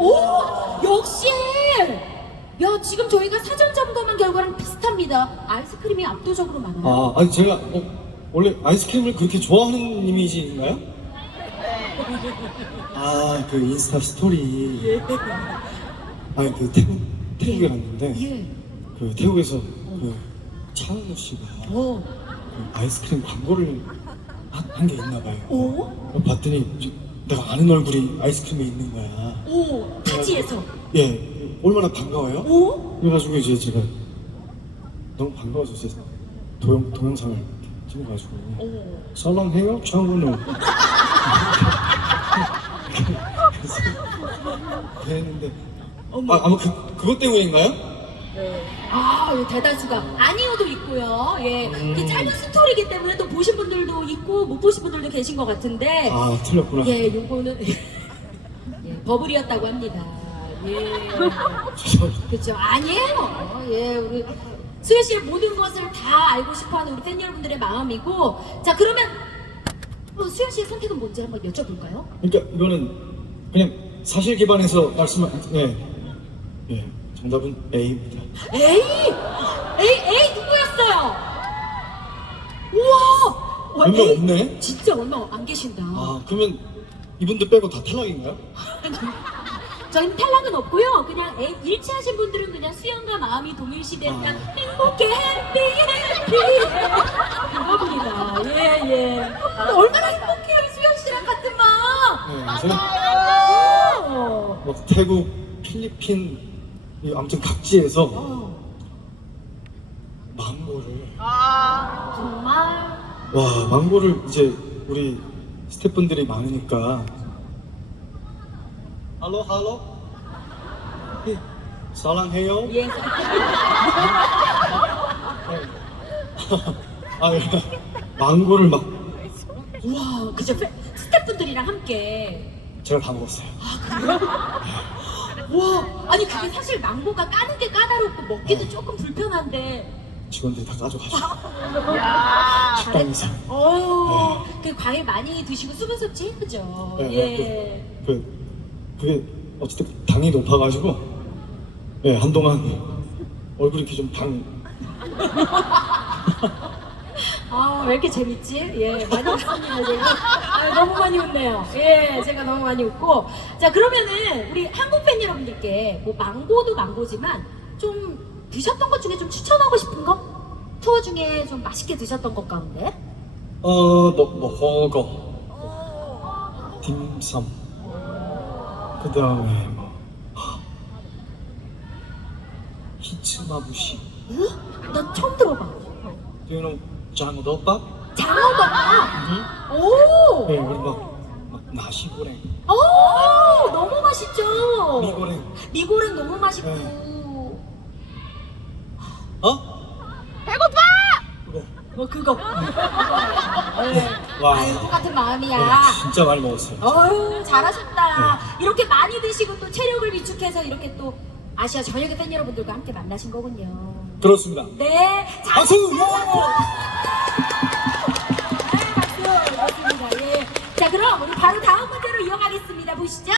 오 역시 야 지금 저희가 사전 점검한 결과랑 비슷합니다 아이스크림이 압도적으로 많아요 아, 아니 제가 어, 원래 아이스크림을 그렇게 좋아하는 이미지인가요? 아, 그 인스타 스토리. 아니 그 태국 태국에 갔는데 예. 그 태국에서 그 차은우 씨가 오. 그 아이스크림 광고를 한 게 있나 봐요. 오? 어, 봤더니 저- 내가 아는 얼굴이 아이스크림에 있는 거야. 오 타지에서 예, 얼마나 반가워요? 오? 그래가지고 이제 제가 너무 반가워서 이제 도영, 동영상을 찍어가지고 오. 썰렁해요? 창문을 그랬는데 어머. 아, 아마 그, 그것 때문인가요? 아, 이 대다수가 아니어도 있고요. 예, 음. 그 짧은 스토리이기 때문에 또 보신 분들도 있고 못 보신 분들도 계신 것 같은데, 아 틀렸구나 예, 요거는 예, 버블이었다고 합니다. 예. 그렇죠. 아니에요. 예, 우리 수혜 씨의 모든 것을 다 알고 싶어하는 우리 팬 여러분들의 마음이고, 자 그러면 뭐 수혜 씨의 선택은 뭔지 한번 여쭤볼까요? 그러니까 이거는 그냥 사실 기반해서 말씀하 예, 예 정답은 A입니다 에이, 에이, 에이 누구였어요? 우와, 와, 몇명 에이, 없네? 진짜 얼마 안 계신다. 아 그러면 이분들 빼고 다 탈락인가요? 저희는 탈락은 없고요. 그냥 애, 일치하신 분들은 그냥 수영과 마음이 동일시되면 아. 행복해 해피 해피 그겁니다. 예 예. 근데 얼마나 행복해요 이 수영 씨랑 같은 마음. 네, 어. 뭐 태국, 필리핀 이 아무튼 각지에서 어, 망고를 정말? 와 망고를 이제 우리 스태프분들이 많으니까. 할로 할로 예, 사랑해요? 예. 아 예. 망고를 막. 우와 그죠? 팬- 스태프분들이랑 함께. 제가 다 먹었어요 와 아니 그게 사실 망고가 까는 게 까다롭고 먹기도 조금 불편한데. 직원들이 다 가져가시고 아, 식당에서 어, 그 과일 많이 드시고 수분 섭취 예쁘죠. 네, 예. 그 그게 어쨌든 당이 높아가지고 예 한동안 얼굴이 이렇게 좀당 아, 왜 이렇게 재밌지? 예, 많이 웃습니다, 제가. 아, 너무 많이 웃네요. 예, 제가 너무 많이 웃고. 자, 그러면은, 우리 한국 팬 여러분들께, 뭐, 망고도 망고지만, 좀 드셨던 것 중에 좀 추천하고 싶은 거? 투어 중에 좀 맛있게 드셨던 것 가운데? 어뭐 허거 딤섬 그 다음에 뭐 히츠마부시 어? 나 처음 들어봐. Do you know 장어덮밥? 장어가. 오! 네 그리고 막, 막 나시고랭 오! 너무 맛있죠? 미고랭 미고랭 너무 맛있고. 네. 어? 배고파! 그거 뭐 그거. 네. 와. 아유, 똑같은 마음이야. 네, 진짜 많이 먹었어요 어휴, 잘하셨다. 이렇게 많이 드시고 또 체력을 비축해서 이렇게 또 아시아 전역의 팬 여러분들과 함께 만나신 거군요. 그렇습니다 네. 자, 박수! 네, 박수. 그